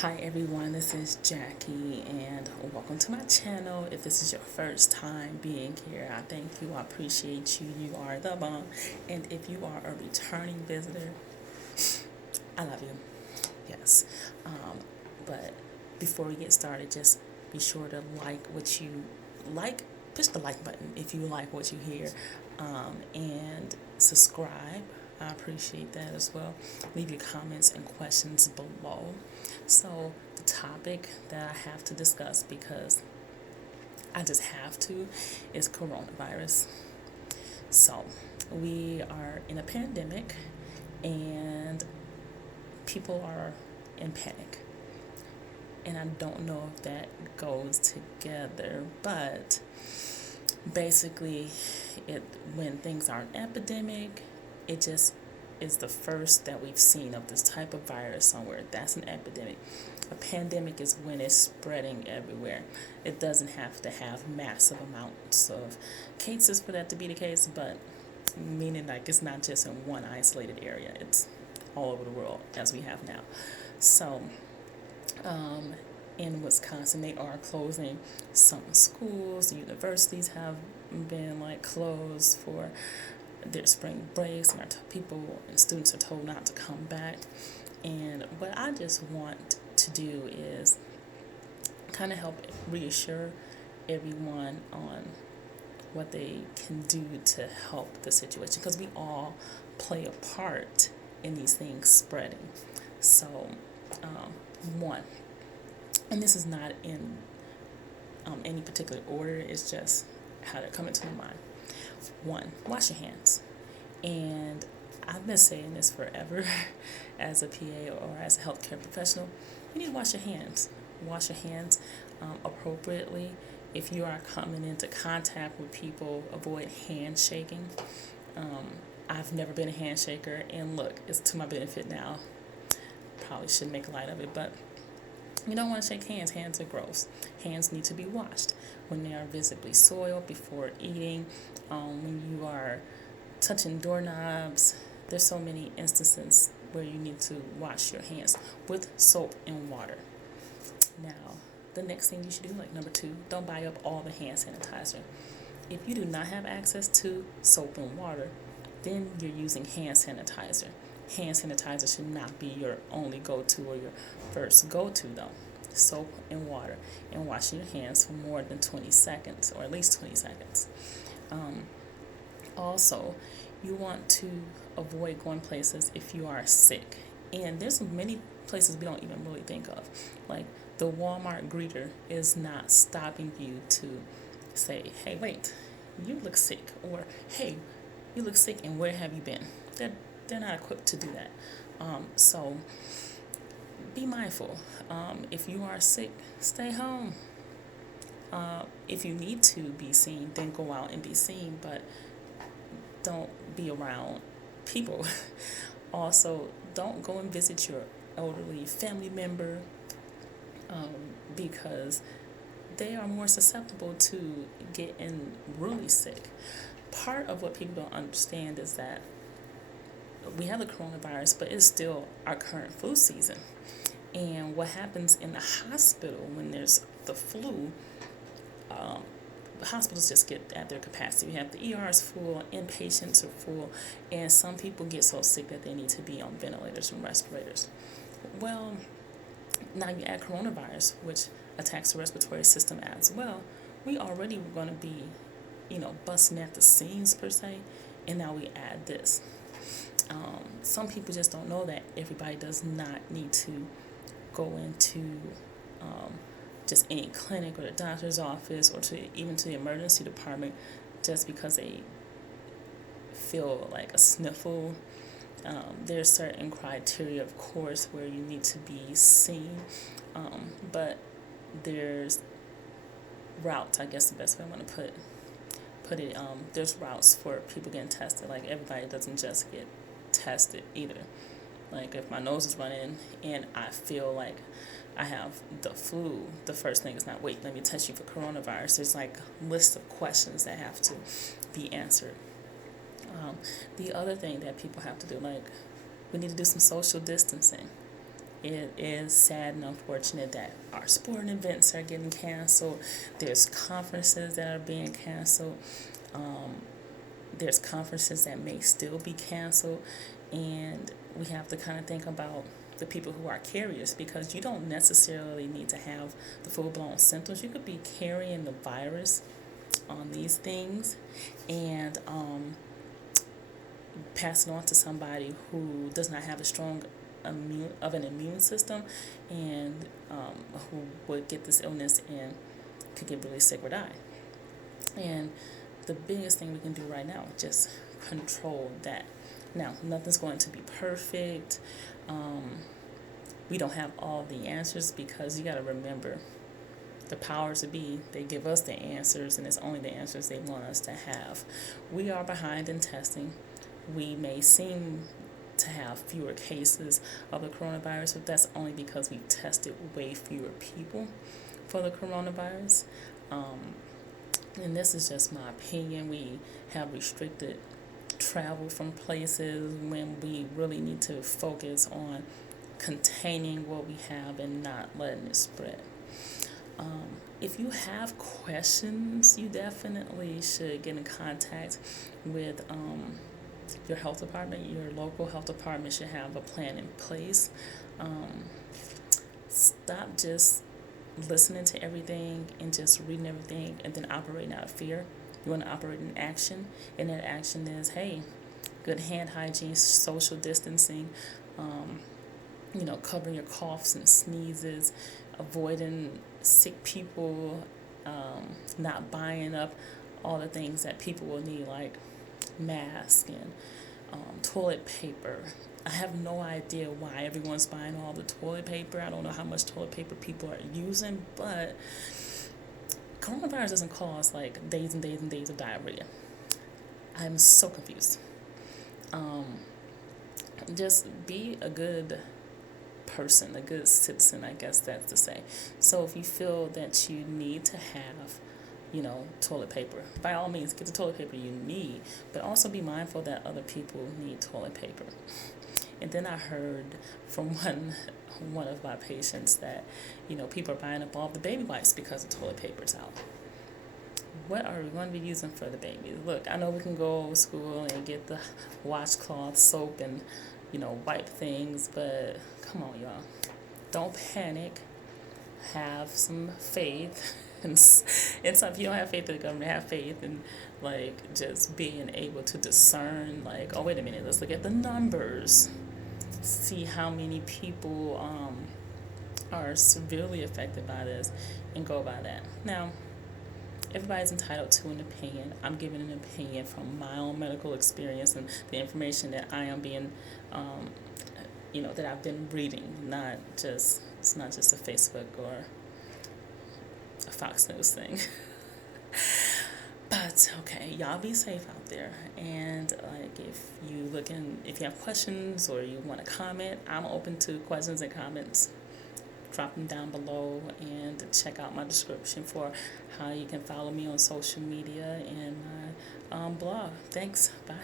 Hi everyone, this is Jackie and welcome to my channel. If this is your first time being here, I thank you, I appreciate you, you are the bomb. And if you are a returning visitor, I love you, yes. But before we get started, just be sure to like what you like, push the like button if you like what you hear, and subscribe. I appreciate that as well. Leave your comments and questions below. So, the topic that I have to discuss, because I just have to, is coronavirus. So, we are in a pandemic and people are in panic. And I don't know if that goes together, but basically, when things are an epidemic, it just is the first that we've seen of this type of virus somewhere. That's an epidemic. A pandemic is when it's spreading everywhere. It doesn't have to have massive amounts of cases for that to be the case, but meaning like it's not just in one isolated area, it's all over the world as we have now. So, in Wisconsin, they are closing some schools. The universities have been like closed for their spring breaks, and people and students are told not to come back. And what I just want to do is kind of help reassure everyone on what they can do to help the situation, because we all play a part in these things spreading. So, one, and this is not in any particular order, it's just how they're coming to my mind. One, wash your hands. And I've been saying this forever as a PA or as a healthcare professional. You need to wash your hands. Wash your hands appropriately. If you are coming into contact with people, avoid handshaking. I've never been a handshaker, and look, it's to my benefit now. Probably shouldn't make light of it, but you don't want to shake hands. Hands are gross. Hands need to be washed when they are visibly soiled before eating, when you are touching doorknobs. There's so many instances where you need to wash your hands with soap and water. Now, the next thing you should do, like number two, don't buy up all the hand sanitizer. If you do not have access to soap and water, then you're using hand sanitizer. Hand sanitizer should not be your only go-to or your first go-to though. Soap and water, and washing your hands for more than 20 seconds, or at least 20 seconds. Also, you want to avoid going places if you are sick. And there's many places we don't even really think of. Like the Walmart greeter is not stopping you to say, hey, wait, you look sick. Or, hey, you look sick and where have you been? They're not equipped to do that. So be mindful. If you are sick, stay home. If you need to be seen, then go out and be seen, but don't be around people. Also, don't go and visit your elderly family member, because they are more susceptible to getting really sick. Part of what people don't understand is that we have the coronavirus, but it's still our current flu season. And what happens in the hospital when there's the flu, the hospitals just get at their capacity. We have the ERs full, inpatients are full, and some people get so sick that they need to be on ventilators and respirators. Well, now you add coronavirus, which attacks the respiratory system as well. We already were going to be, busting at the seams per se, and now we add this. Some people just don't know that everybody does not need to go into just any clinic or the doctor's office or even to the emergency department just because they feel like a sniffle. There's certain criteria, of course, where you need to be seen, but there's routes, I guess the best way I want to put it. There's routes for people getting tested. Like everybody doesn't just get tested either. Like if my nose is running and I feel like I have the flu, the first thing is not, wait, let me test you for coronavirus. There's like a list of questions that have to be answered. The other thing that people have to do, like we need to do some social distancing. it is sad and unfortunate that our sporting events are getting canceled. There's conferences that are being canceled. There's conferences that may still be canceled, and we have to kind of think about the people who are carriers, because you don't necessarily need to have the full-blown symptoms. You could be carrying the virus on these things and pass it on to somebody who does not have a strong immune system, and who would get this illness and could get really sick or die. And the biggest thing we can do right now is just control that. Now, nothing's going to be perfect. We don't have all the answers, because you got to remember, the powers that be, they give us the answers, and it's only the answers they want us to have. We are behind in testing. We may seem to have fewer cases of the coronavirus, but that's only because we tested way fewer people for the coronavirus. And this is just my opinion. We have restricted travel from places when we really need to focus on containing what we have and not letting it spread. If you have questions, you definitely should get in contact with your health department. Your local health department should have a plan in place. Stop just listening to everything and just reading everything and then operating out of fear. You want to operate in action, and that action is, hey, good hand hygiene, social distancing, covering your coughs and sneezes, avoiding sick people, not buying up all the things that people will need, like masks and toilet paper. I have no idea why everyone's buying all the toilet paper. I don't know how much toilet paper people are using, but coronavirus doesn't cause like days and days and days of diarrhea. I'm so confused. Just be a good person, a good citizen, I guess that's to say. So if you feel that you need to have, toilet paper, by all means, get the toilet paper you need, but also be mindful that other people need toilet paper. And then I heard from one of my patients that, people are buying up all the baby wipes because the toilet paper's out. What are we going to be using for the babies? Look, I know we can go old school and get the washcloth soap and, wipe things, but come on, y'all. Don't panic. Have some faith. And some, if you don't have faith in the government, have faith in, just being able to discern, oh, wait a minute, let's look at the numbers. See how many people are severely affected by this and go by that. Now, everybody's entitled to an opinion. I'm giving an opinion from my own medical experience and the information that I am being, that I've been reading. It's not just a Facebook or a Fox News thing. But okay, y'all be safe out there. And if you have questions or you want to comment, I'm open to questions and comments. Drop them down below and check out my description for how you can follow me on social media and my blog. Thanks. Bye.